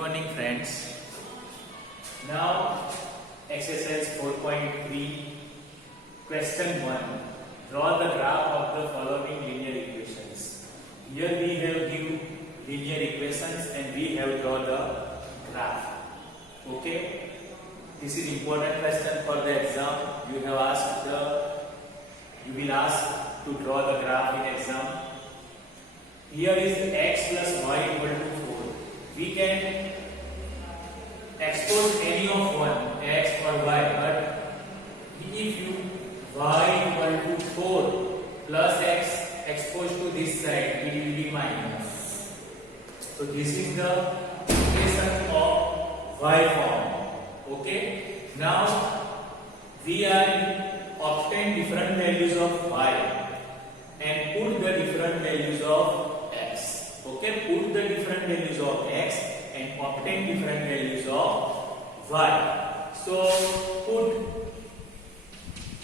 morning friends. Now exercise 4.3 question 1. Draw the graph of the following linear equations. Here we have given linear equations and we have drawn the graph. Okay. This is important question for the exam. You will ask to draw the graph in exam. Here is x plus y equal to 4. We can expose any of one, x or y, but if you y equal to 4 plus x exposed to this side, it will be minus. So this is the equation of y form. Okay. Now we are obtain different values of y and put the different values of x. Okay, put the different values of x and obtain different values of y. So put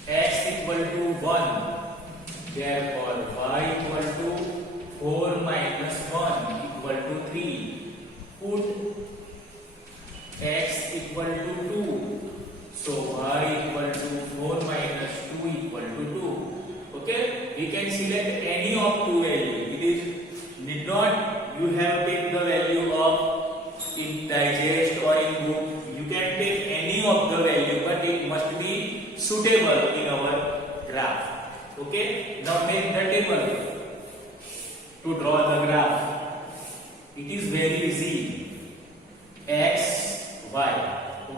x equal to 1, therefore y equal to 4 minus 1 equal to 3. Put x equal to 2, so y equal to 4 minus 2 equal to 2. Okay, we can select any of two values. It is need not you have picked the value of in digest or in book. You can take any of the value, but it must be suitable in our graph. Okay, now make the table to draw the graph. It is very easy. X, y.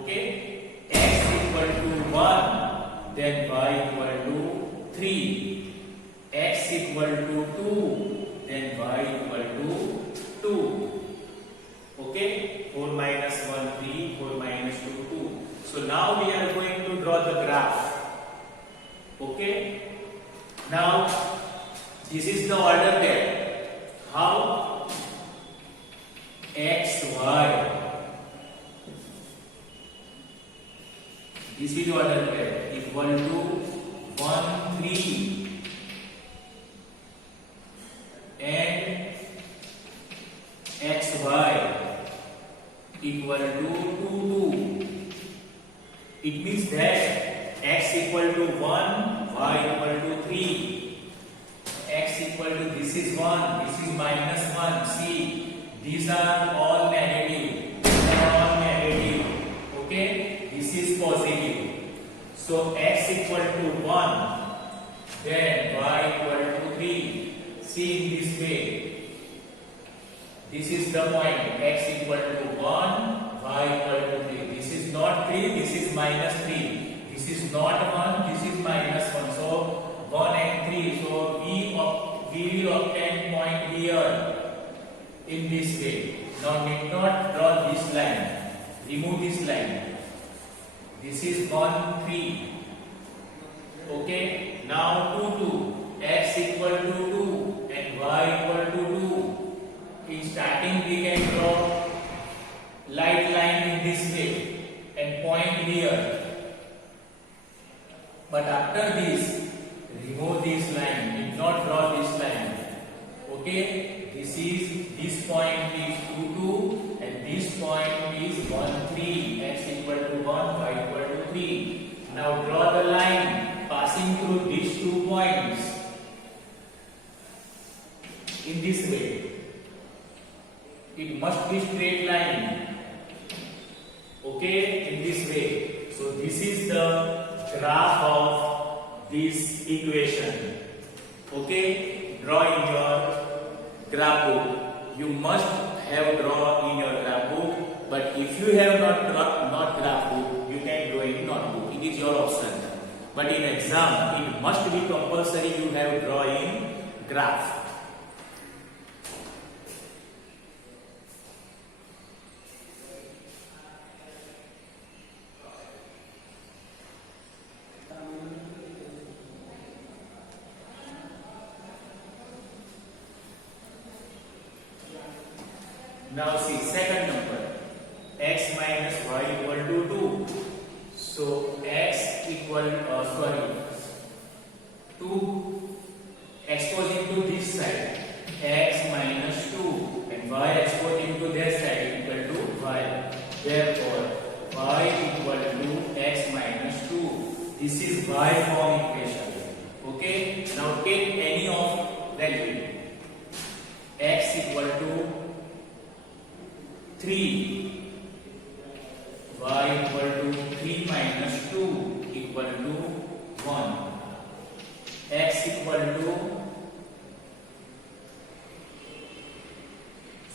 Okay, x equal to 1, then y equal to 3. X equal to 2, then y equal to 2. Okay, 4 minus 1, 3, 4 minus 2, 2. So now we are going to draw the graph. Okay, now this is the order pair. How? X, y. This is order pair equal to 1, 3. And xy equal to 2, 2. It means that x equal to 1, y equal to 3. X equal to, this is 1, this is minus 1. See, these are all negative. These are all negative. Okay, this is positive. So x equal to 1, then y equal to 3. See in this way. This is the point. X equal to 1, y equal to 3. This is not 3, this is minus 3. This is not 1, this is minus 1. So 1 and 3. So we will obtain point here in this way. Now need not draw this line. Remove this line. This is 1, 3. Okay. Now 2, 2. X equal to 2 and y equal to 2. In starting we can draw light line in this way and point here. But after this, remove this line. Did not draw this line. Okay, this point is 2, 2 and this point is 1, 3. X equal to 1, y equal to 3. Now draw the line passing through these 2 points in this way. It must be straight line. Okay, in this way. So this is the graph of this equation. Okay, draw in your graph book. You must have drawn in your graph book, but if you have not graph book, you can draw in notebook. It is your option. But in exam, it must be compulsory you have draw in graph. Now see second number, x minus y equal to 2. So x equal 2 exposing to this side, x minus 2 and y exposing to that side equal to y. Therefore, y equal to x minus 2. This is y form equation. Okay. Now take any of value. X equal to 3. Y equal to 3 minus 2 equal to 1. X equal to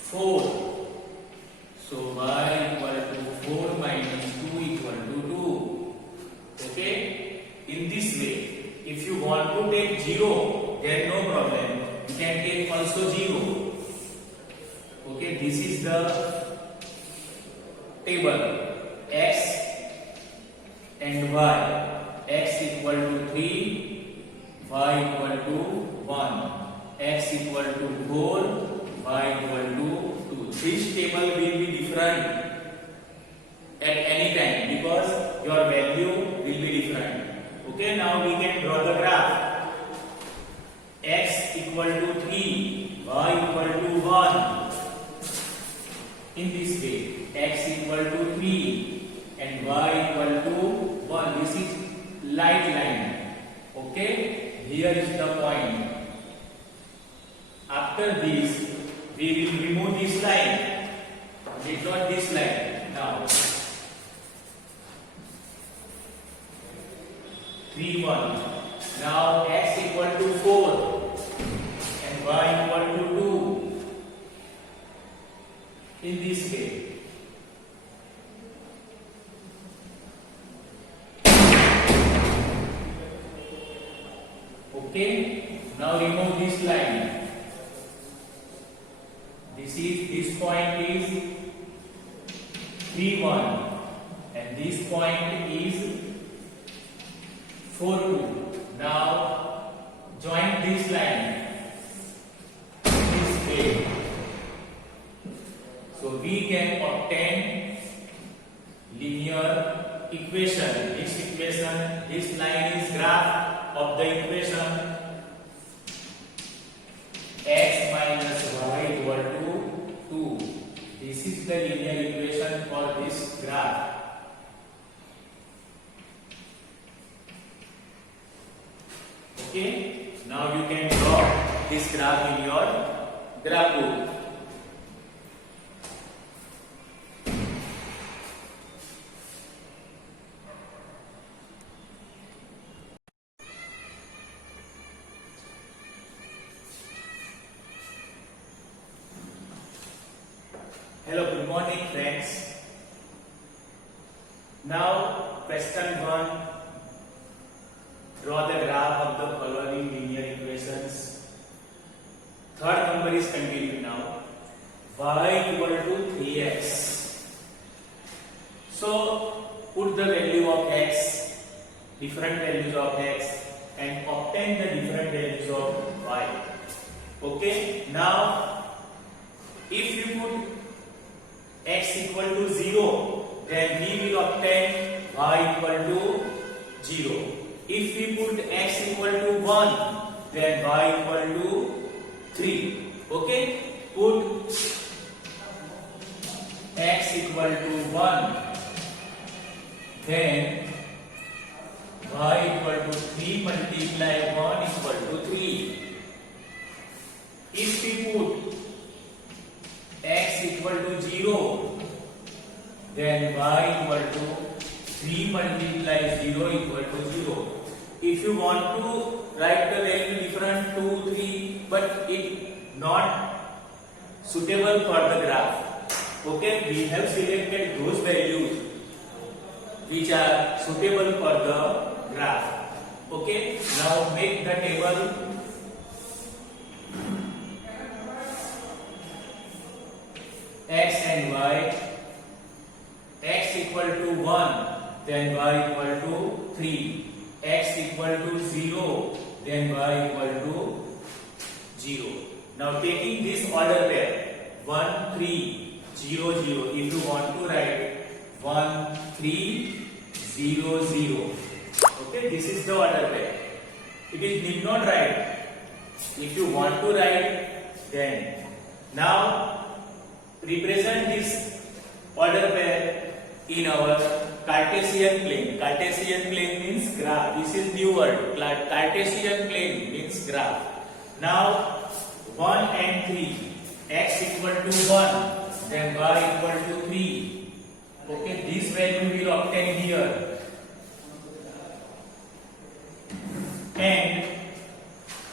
4. So y equal to 4 minus 2 equal to 2. Okay. In this way, if you want to take 0, then no problem. You can take also 0. Okay. This is the table. X and y. X equal to 3, y equal to 1. X equal to 4, y equal to 2. This table will be different at any time because your value will be different. Okay, now we can draw the graph. X equal to 3, y equal to 1. In this way, x equal to 3 and y equal to 1. This is light line. Okay, here is the point. After this, we will remove this line. Did not this line. Now, 3, 1. Now, x equal to 4 and y equal to 2. In this way. Okay, now remove this line. This point is 3, 1 and this point is 4, 2. Now join this line this way. So we can obtain linear equation. This equation, this line is graph of the equation x minus y equal to 2. This is the linear equation for this graph. Okay, now you can draw this graph in your graph book. Hello, good morning friends. Now question 1. Draw the graph of the following linear equations. Third number is continued now. Y equal to 3x. So put the value of x, different values of x, and obtain the different values of y. Okay, now if you put x equal to 0, then we will obtain y equal to 0. If we put x equal to 1, then y equal to 3. Okay, put x equal to 1, then y equal to 3 multiply 1 equal to 3. If we put x equal to 0, then y equal to 3 multiply 0 equal to 0. If you want to write the value different 2, 3, but it not suitable for the graph. Okay, we have selected those values which are suitable for the graph. Okay, now make the table. X and y. X equal to 1, then y equal to 3. X equal to 0, then y equal to 0. Now taking this order pair 1, 3, 0, 0. If you want to write 1, 3, 0, 0. Okay, this is the order pair. It is need not write. If you want to write, then now represent this order pair in our Cartesian plane. Cartesian plane means graph. This is new word. Cartesian plane means graph. Now 1 and 3, x equal to 1, then y equal to 3. Okay, this value will obtain here. And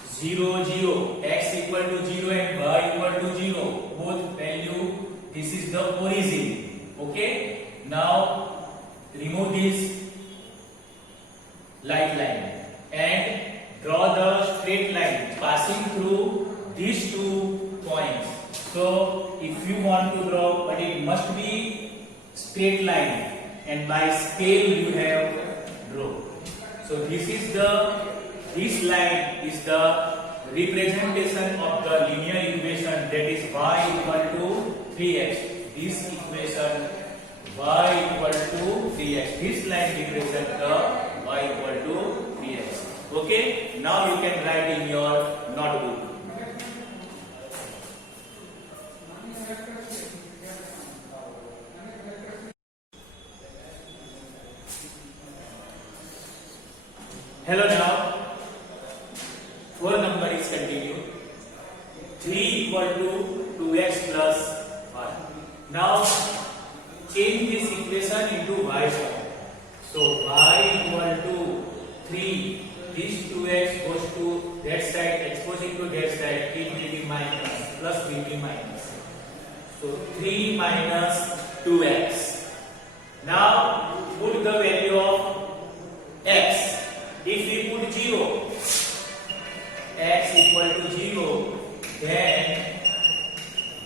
0, 0, x equal to 0 and y equal to 0, both value, this is the origin. Okay, now remove this light line and draw the straight line passing through these 2 points. So if you want to draw, but it must be straight line, and by scale you have draw. So this line is the representation of the linear equation, that is y equal to 3x. This equation y equal to 3x. This line represents the y equal to 3x. Okay, now you can write in your notebook. Hello, now 4 number is continued. 3 equal to 2x plus 1. Now change this equation into y form. So y equal to 3. This 2x goes to that side, exposing to that side, it will be minus, plus will be minus. So 3 minus 2x. Now put the value of x. If we put 0, x equal to 0, then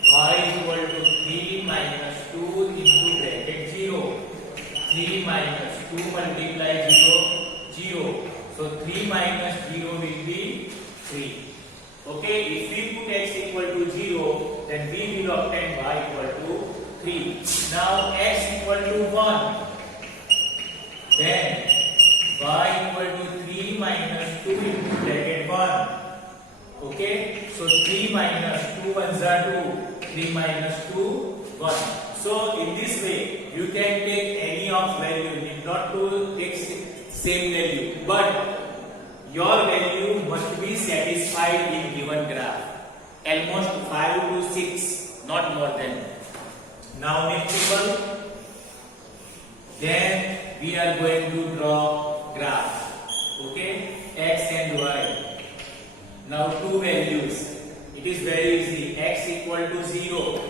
y equal to 3 minus 2 into bracket 0. 3 minus 2 multiply 0, 0. So 3 minus 0 will be 3. Okay, if we put x equal to 0, then we will obtain y equal to 3. Now x equal to 1, then y equal to 3 minus 2 into bracket 1. Okay, so 3 minus 2 ones are 2, 3 minus 2, 1. So in this way, you can take any of value, need not to take same value, but your value must be satisfied in given graph. Almost 5 to 6, not more than. Now next table, then we are going to draw graph. Okay, x and y. Now 2 values. It is very easy. X equal to 0.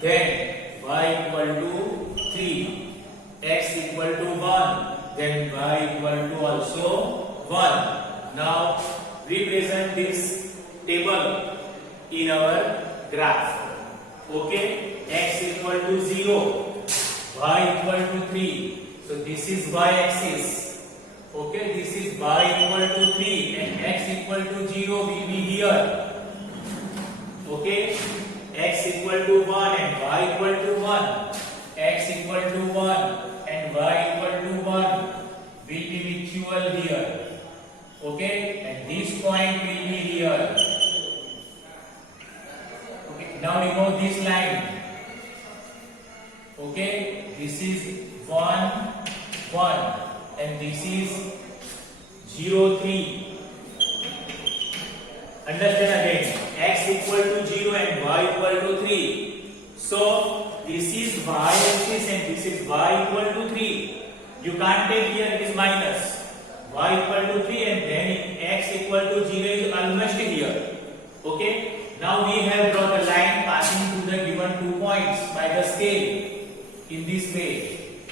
Then y equal to 3. X equal to 1. Then y equal to also 1. Now represent this table in our graph. Okay, x equal to 0. Y equal to 3. So this is y axis. Okay, this is y equal to 3 and x equal to 0 will be here. Okay, x equal to 1 and y equal to 1. X equal to 1 and y equal to 1 will be mutual here. Okay, and this point will be here. Okay, now remove this line. Okay, this is 1, 1. And this is 0, 3. Understand again. X equal to 0 and y equal to 3. So this is y axis and this is y equal to 3. You can't take here, it is minus. Y equal to 3 and then x equal to 0 is almost here. Okay. Now we have drawn the line passing through the given 2 points by the scale in this way.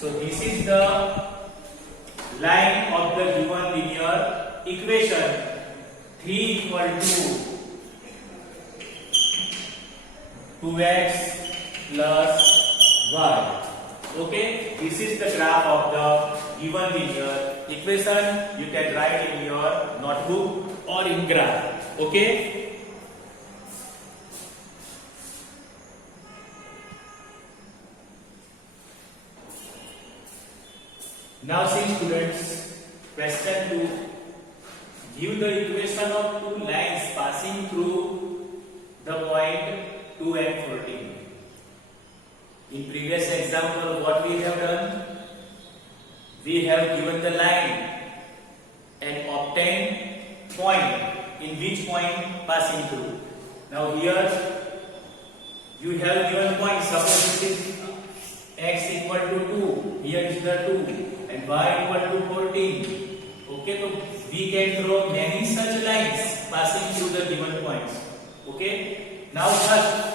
So this is the line of the given linear equation. 3 equal to 2x plus y. Okay, this is the graph of the given linear equation. You can write in your notebook or in graph. Okay. Now see students, question 2. Give the equation of 2 lines passing through the point 2 and 14. In previous example, what we have done? We have given the line and obtained point. In which point passing through? Now here you have given point. Suppose this is x equal to 2. Here is the 2 and y equal to 14. Okay, so we can draw many such lines passing through the given points. Okay. Now first,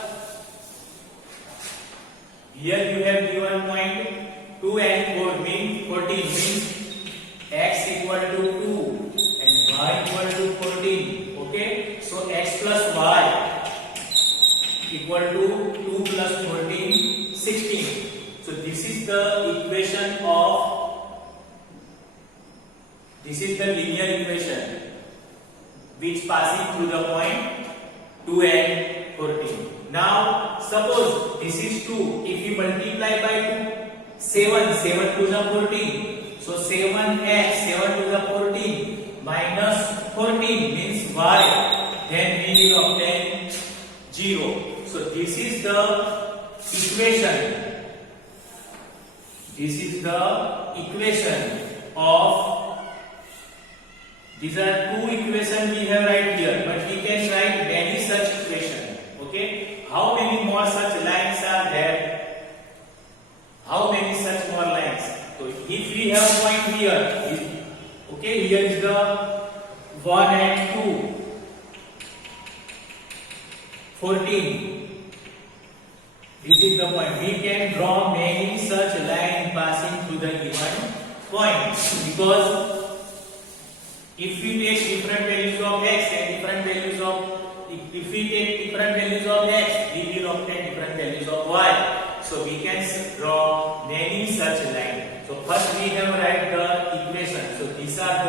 here you have given point 2 and 14 means x equal to 2 and y equal to 14. Okay, so x plus y equal to 2 plus 14, 16. So this is the equation of, this is the linear equation which passing through the point 2 and 14. Now suppose this is 2. If we multiply by 2, 7 to the 14. So 7x, 7 to the 14 minus 14 means y. Then we will obtain 0. So this is the equation. This is the equation of, these are two equations we have right here, but we can write many such equations. Okay, how many more such lines are there? How many such more lines? So if we have point here, okay, here is the 1 and 2, 14. This is the point. We can draw many such lines passing through the given point, because if we take different values of x and different values of, if we take different values of x, we will obtain different values of y. So we can draw many such lines. So first we have write the equation. So these are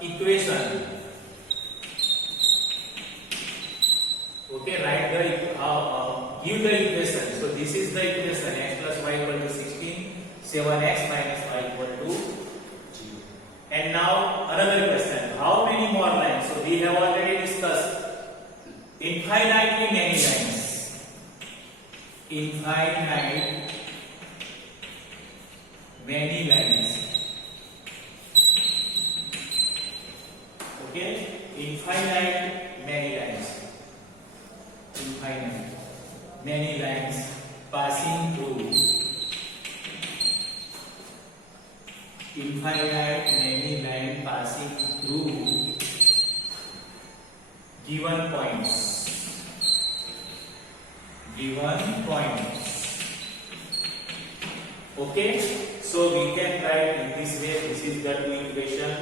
the equation. Okay, write the give the equation. So this is the equation, x plus y equal to 16, 7x minus y equal to 0. And now another question, how many more lines? So we have already discussed infinitely many lines. Infinite many lines. Okay, infinite many lines. Infinite many lines passing through. Infinite many lines passing through given points. Given points. Okay, so we can write in this way. This is the equation,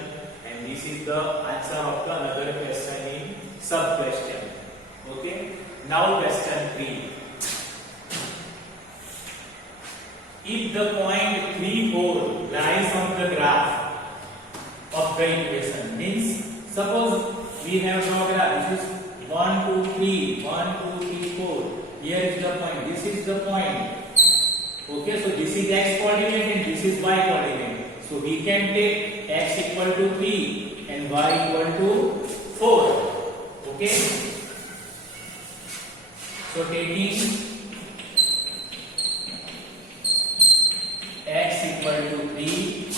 and this is the answer of the another question in sub question. Okay, now question 3. If the point 3, 4 lies on the graph of the equation, means suppose we have no graph. This is 1, 2, 3, 1, 2, 3, 4. Here is the point. This is the point. Okay, so this is x coordinate and this is y coordinate. So we can take x equal to 3 and y equal to 4. Okay. So taking x equal to 3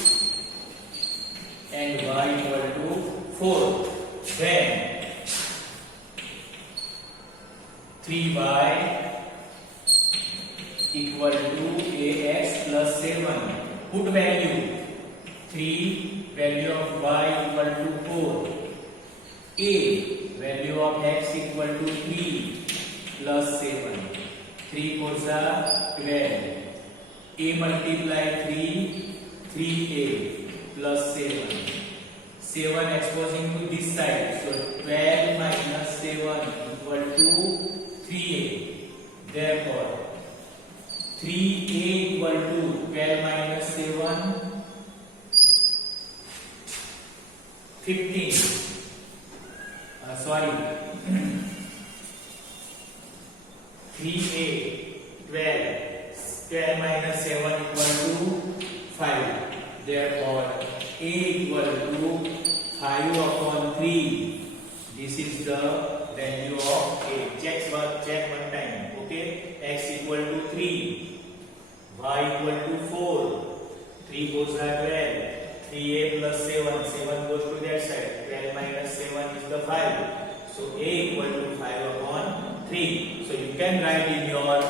and y equal to 4, then 3y equal to ax plus 7. Put value 3, value of y equal to 4, a value of x equal to 3 plus 7. 3 4s are 12. A multiply 3, 3a plus 7. 7 exposing to this side. So 12 minus 7 equal to 3a. Therefore, 3a equal to 12 minus 7, 15. Sorry. 3a, 12. 12 minus 7 equal to 5. Therefore, a equal to 5 upon 3. This is the value of a. Check one time. Okay. X equal to 3. y equal to 4. 3 4s are 12. 3a plus 7. 7 goes to that side. 12 minus 7 is the 5. So a equal to 5 upon 3. So you can write in your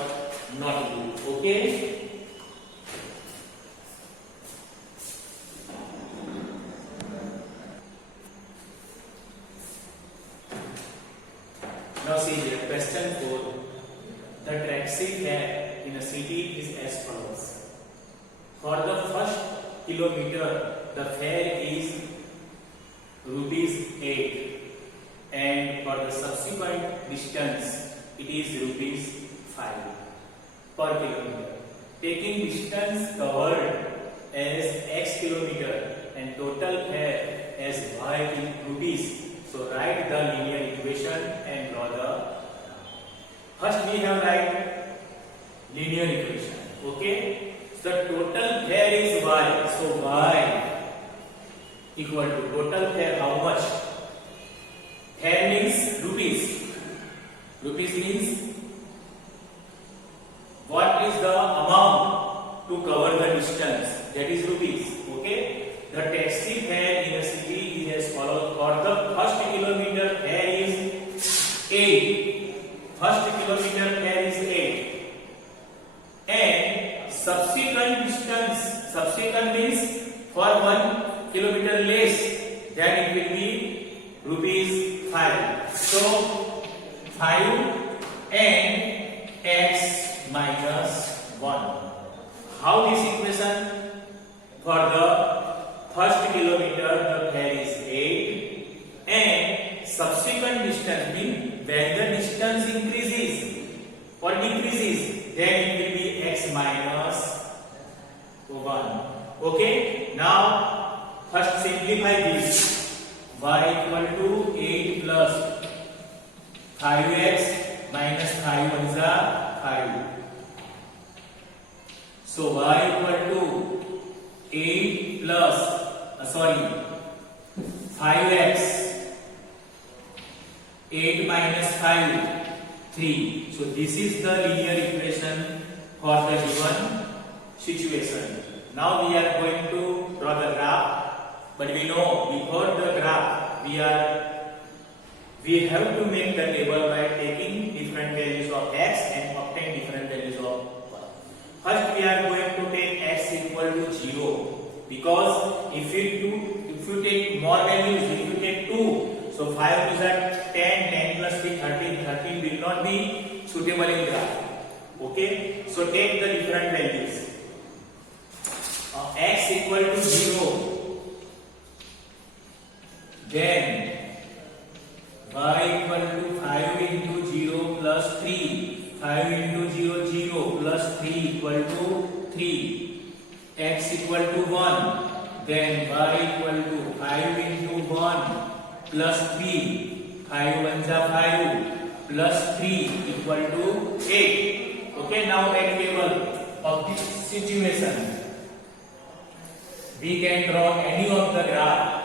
notebook. Okay. Now see here, question 4. The taxi fare in a city is as follows. For the first kilometer, the fare is rupees 8, and for the subsequent distance, it is rupees 5 per kilometer. Taking distance covered as x kilometer and total fare as y in rupees. So write the linear equation and draw the. First we have write linear equation. Okay. So the total fare is y. So y equal to total fare. How much? Fare means rupees. Rupees means what is the amount to cover the distance? That is rupees. Okay. The taxi fare in a city is as follows. For the first kilometer fare is 8. First kilometer fare is 8. And subsequent distance, subsequent means for 1 kilometer less, then it will be rupees 5. So 5 and x minus 1. How this equation? For the first kilometer the fare is 8 and subsequent distance means when the distance increases or decreases, then it will be x minus 1. Okay. Now first simplify this. Y equal to 8 plus 5x minus 5 is 5. So y equal to 8 plus 5x, 8 minus 5, 3. So this is the linear equation for the given situation. Now we are going to draw the graph, but we know before the graph we have to make the table by taking different values of x and obtain different values of y. First we are going to take x equal to 0. Because if you take more values, if you take 2, so 5 is at 10, 10 plus 3, 13, 13 will not be suitable in graph. Okay, so take the different values. X equal to 0, then y equal to 5 into 0 plus 3, 5 into 0, 0 plus 3 equal to 3. X equal to 1, then y equal to 5 into 1 plus 3, 5 1s are 5 plus 3 equal to 8. Okay, now at table of this situation, we can draw any of the graph,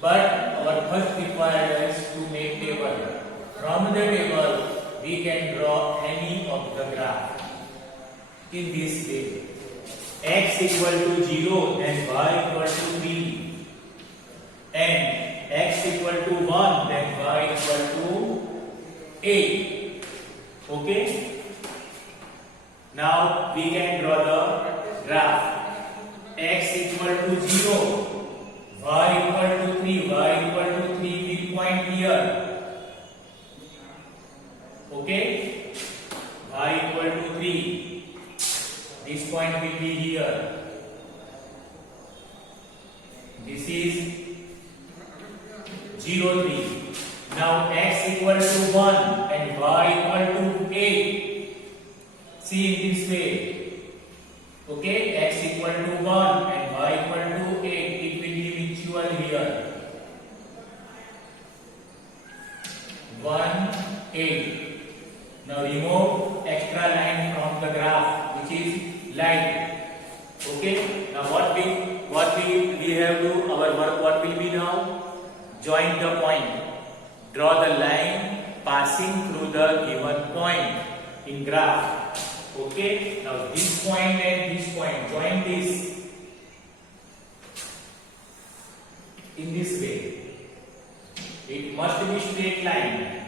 but our first required is to make table. From the table, we can draw any of the graph in this way. X equal to 0, then y equal to 3, and x equal to 1, then y equal to 8. Okay. Now we can draw the graph. X equal to 0, y equal to 3, y equal to 3 will point here. Okay. Y equal to 3. This point will be here. This is 0, 3. Now x equal to 1 and y equal to 8. See in this way. Okay, x equal to 1 and y equal to 8. It will be mutual here. 1, 8. Now remove extra line from the graph, which is line. Okay. Now what we have to our work. What will be now? Join the point. Draw the line passing through the given point in graph. Okay, now this point and this point, join this in this way. It must be straight line.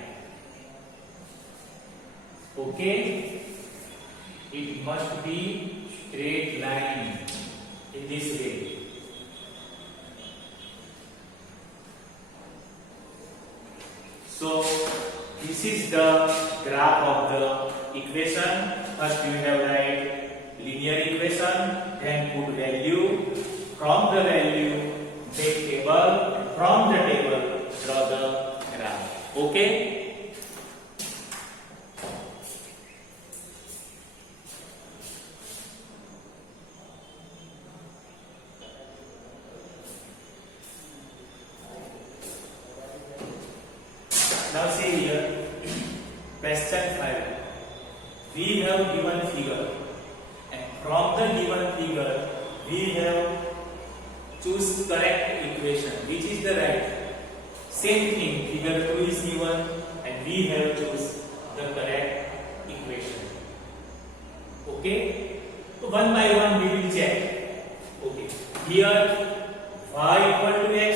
Okay, it must be straight line in this way. So this is the graph of the equation. First you have write linear equation, then put value. From the value make table. From the table draw the graph. Okay. Now see here, question 5. We have given figure, and from the given figure, we have choose correct equation. Which is the right? Same thing, figure 2 is given, and we have choose the correct equation. Okay? So one by one we will check. Okay. Here y equal to x,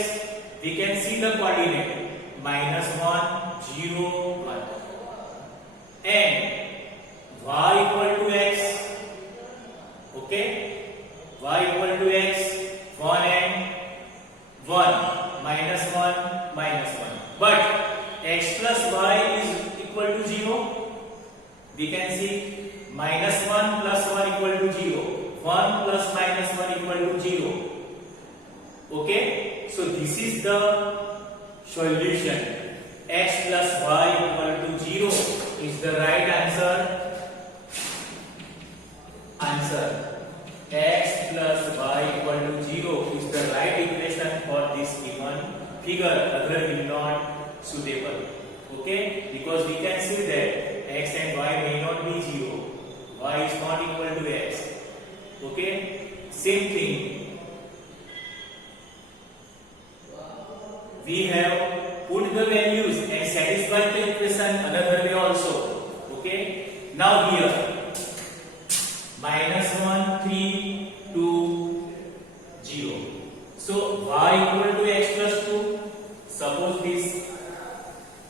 we can see the coordinate -1, 0, 1, and y equal to x. Okay, y equal to x, 1 and 1, -1, -1. But x plus y is equal to 0. We can see -1 plus 1 equal to 0. 1 plus -1 equal to 0. Okay, so this is the solution. X plus y equal to 0 is the right answer. X plus y equal to 0 is the right equation for this given figure. Other will not suitable. Okay, because we can see that x and y may not be 0. Y is not equal to x. Okay, same thing. We have put the values and satisfied the equation another way also. Okay, now here -1, 3, 2, 0. So y equal to x plus 2. Suppose this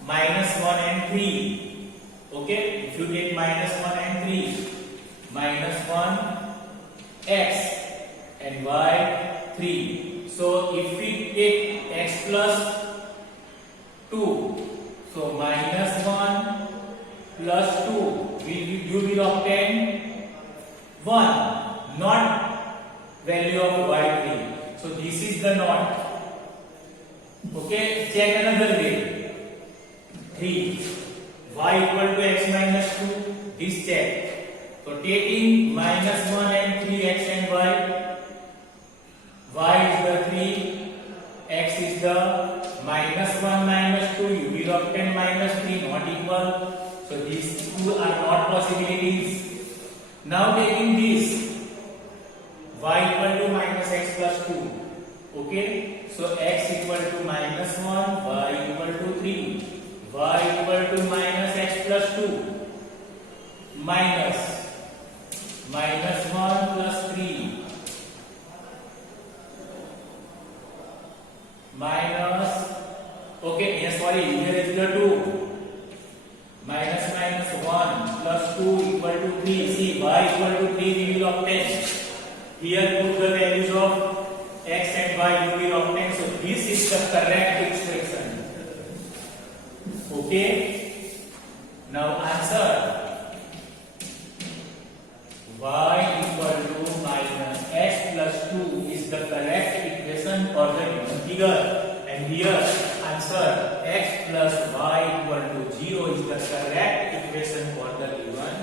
-1 and 3. Okay, if you take -1 and 3, -1 x and y 3. So if we take x plus 2, so -1 plus 2, you will obtain 1, not value of y3. So this is the not. Okay, check another way. 3, y equal to x minus 2, this check. So taking -1 and 3, x and y is the 3, x is the -1 minus 2, you will obtain -3, not equal. So these two are not possibilities. Now taking this, y equal to -x plus 2. Okay, so x equal to -1, y equal to 3, y equal to -x plus 2, minus -1 plus 3, minus, okay, yes, sorry, here is the 2, minus 1 plus 2 equal to 3. See, y equal to 3 we will obtain. Here put the values of x and y you will obtain. So this is the correct expression. Okay, now answer. Y equal to -x plus 2 is the correct equation for the given figure, and here answer x plus y equal to 0 is the correct equation for the given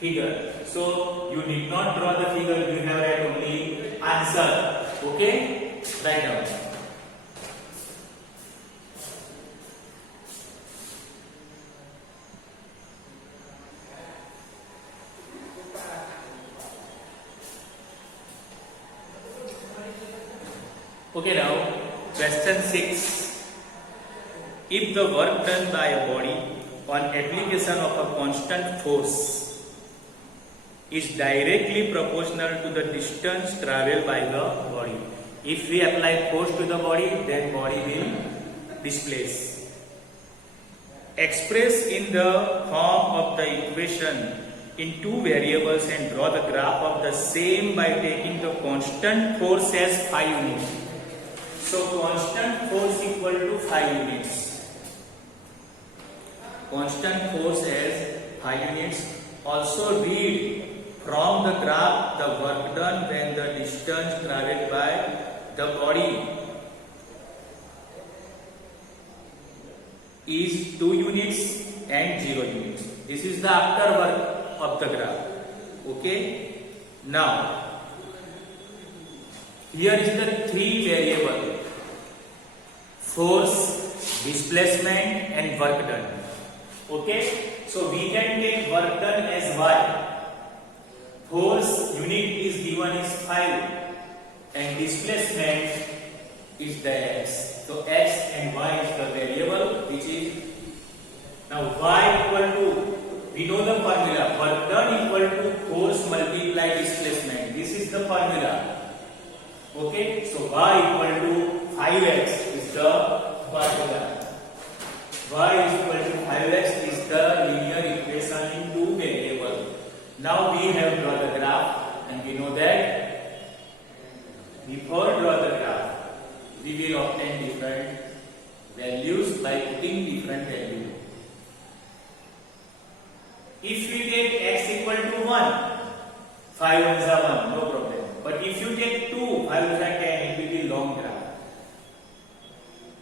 figure. So you need not draw the figure, you have write only answer. Okay, write down. Okay, now question 6. If the work done by a body on application of a constant force is directly proportional to the distance traveled by the body. If we apply force to the body, then body will displace. Express in the form of the equation in two variables and draw the graph of the same by taking the constant force as 5 units. So constant force equal to 5 units. Constant force as 5 units. Also read from the graph the work done when the distance traveled by the body is 2 units and 0 units. This is the after work of the graph. Okay. Now here is the 3 variable: force, displacement and work done. Okay. So we can take work done as y. Force unit is given is 5 and displacement is the x. So x and y is the variable which is now y equal to, we know the formula, work done equal to force multiply displacement. This is the formula. Okay, so y equal to 5x is the formula. Y is equal to 5x is the linear equation in two variable. Now we have drawn the graph and we know that before draw the graph we will obtain different values by putting different value. If we take x equal to 1, 5 ones are 1, no problem. But if you take 2, 5 ones are 10, it will be long graph.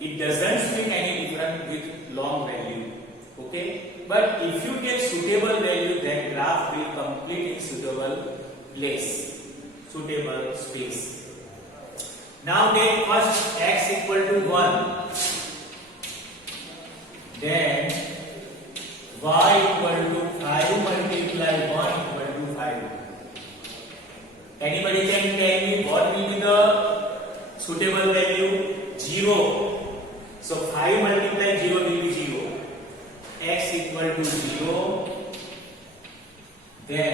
It doesn't make any difference with long value. Okay? But if you take suitable value, then graph will complete in suitable place, suitable space. Now take first x equal to 1, then y equal to 5 multiply 1 equal to 5. Anybody can tell me what will be the suitable value? 0. So 5 multiply 0 will be 0. X equal to 0. Then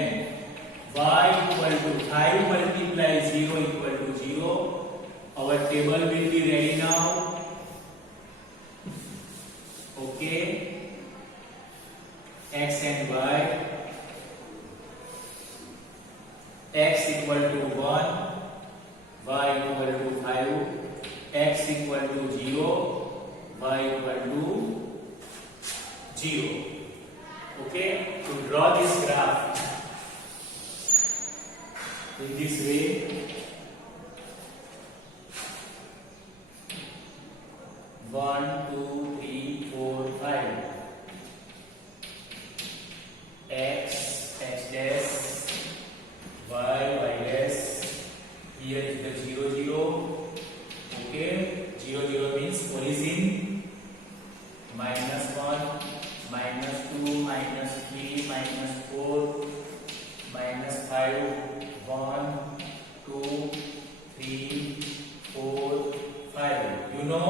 y equal to 5 multiply 0 equal to 0. Our table will be ready now. Okay. X and y. X equal to 1. Y equal to 5. X equal to 0. Y equal to 0. Okay. To draw this graph in this way. 1, 2, 3, 4, 5. X dash, y dash. Here is the 0, 0. Okay, 0, 0 means origin. -1, -2, -3, -4, -5. 1, 2, 3, 4, 5. You know,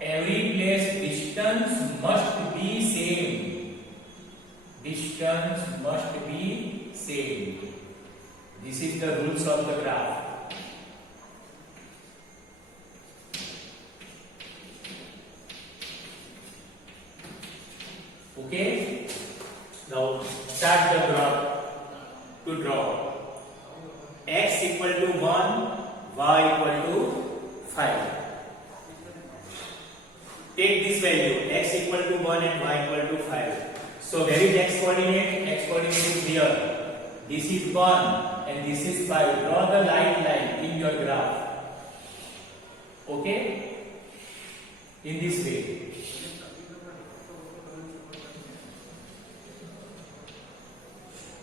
every place distance must be same. Distance must be same. This is the rules of the graph. Okay. Now start the graph to draw. X equal to 1, y equal to 5. Take this value, x equal to 1 and y equal to 5. So where is x coordinate? X coordinate is here. This is 1 and this is 5. Draw the line in your graph. Okay? In this way.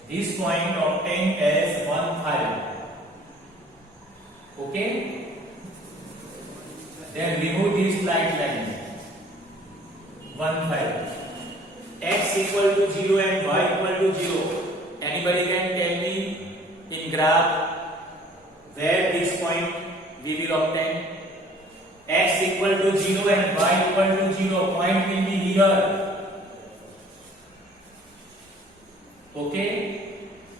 This point obtained as 1, 5. Okay? Then remove this line. 1, 5. X equal to 0 and y equal to 0. Anybody can tell me in graph where this point we will obtain? X equal to 0 and y equal to 0. Point will be here. Okay?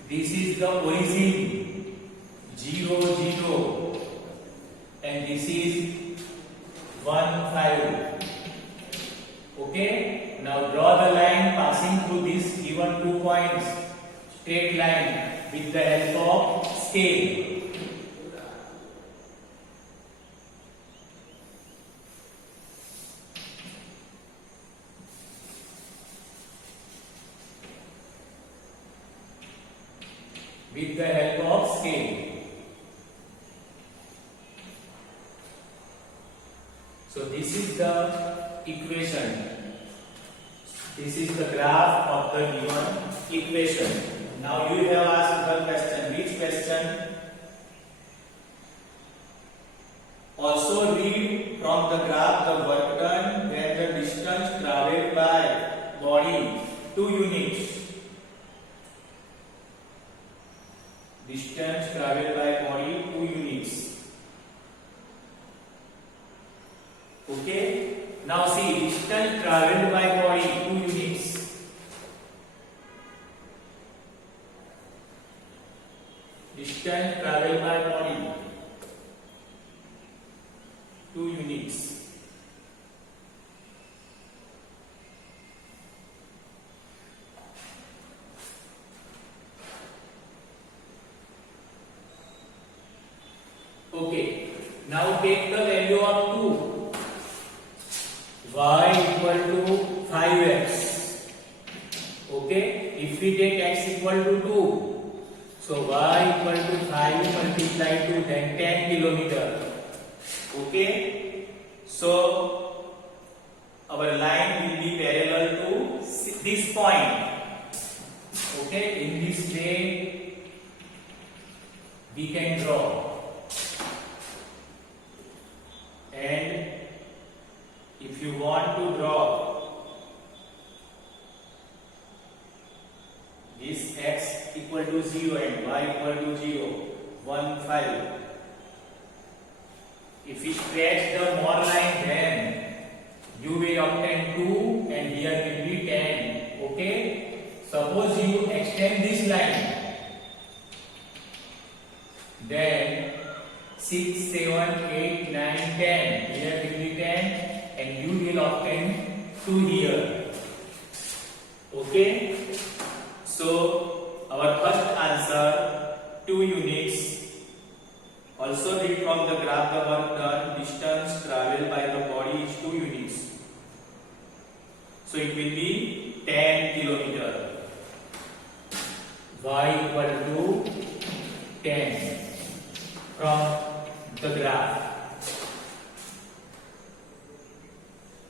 This is is the origin 0 0 and this is 1 5. Okay, now draw the line passing through these given 2 points, straight line with the help of scale. With the help of scale. So this is the equation. This is the graph of the given equation. Now you have asked the question. Which question? Also read from the graph the work done when the distance traveled by body 2 units. Distance traveled by body 2 units. Okay. Now see, distance traveled by body 2 units. Distance traveled by body 2 units. Okay, now take the value of 2. Y equal to 5x. Okay, if we take x equal to 2, so y equal to 5 multiplied to 10 kilometer. Okay, so our line will be parallel to this point. Okay, in this way we can draw. And if you want to draw this x equal to 0 and y equal to 0, 1 5, if we stretch the more line, then you will obtain 2 and here will be 10. Okay, suppose you extend this line, then 6, 7, 8, 9, 10. Here will be 10 and you will obtain 2 here. Okay. So our first answer 2 units. Also read from the graph the work done. Distance traveled by the body is 2 units. So it will be 10 kilometer. Y equal to 10 from the graph.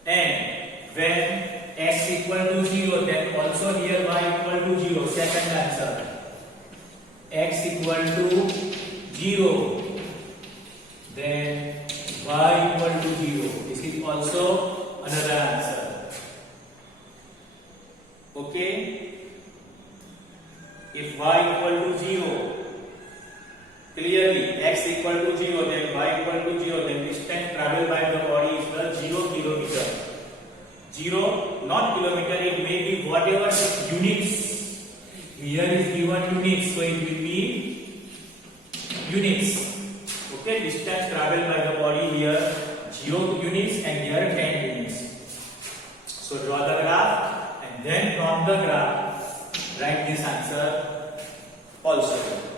And when x equal to 0, then also here y equal to 0. Second answer. X equal to 0, then y equal to 0. This is also another answer. Okay. If y equal to 0, clearly x equal to 0, then y equal to 0, then distance traveled by the body is the 0 kilometer. 0, not kilometer, it may be whatever units. Here is given units, so it will be units. Okay, distance traveled by the body here 0 units and here 10 units. So draw the graph and then from the graph write this answer also.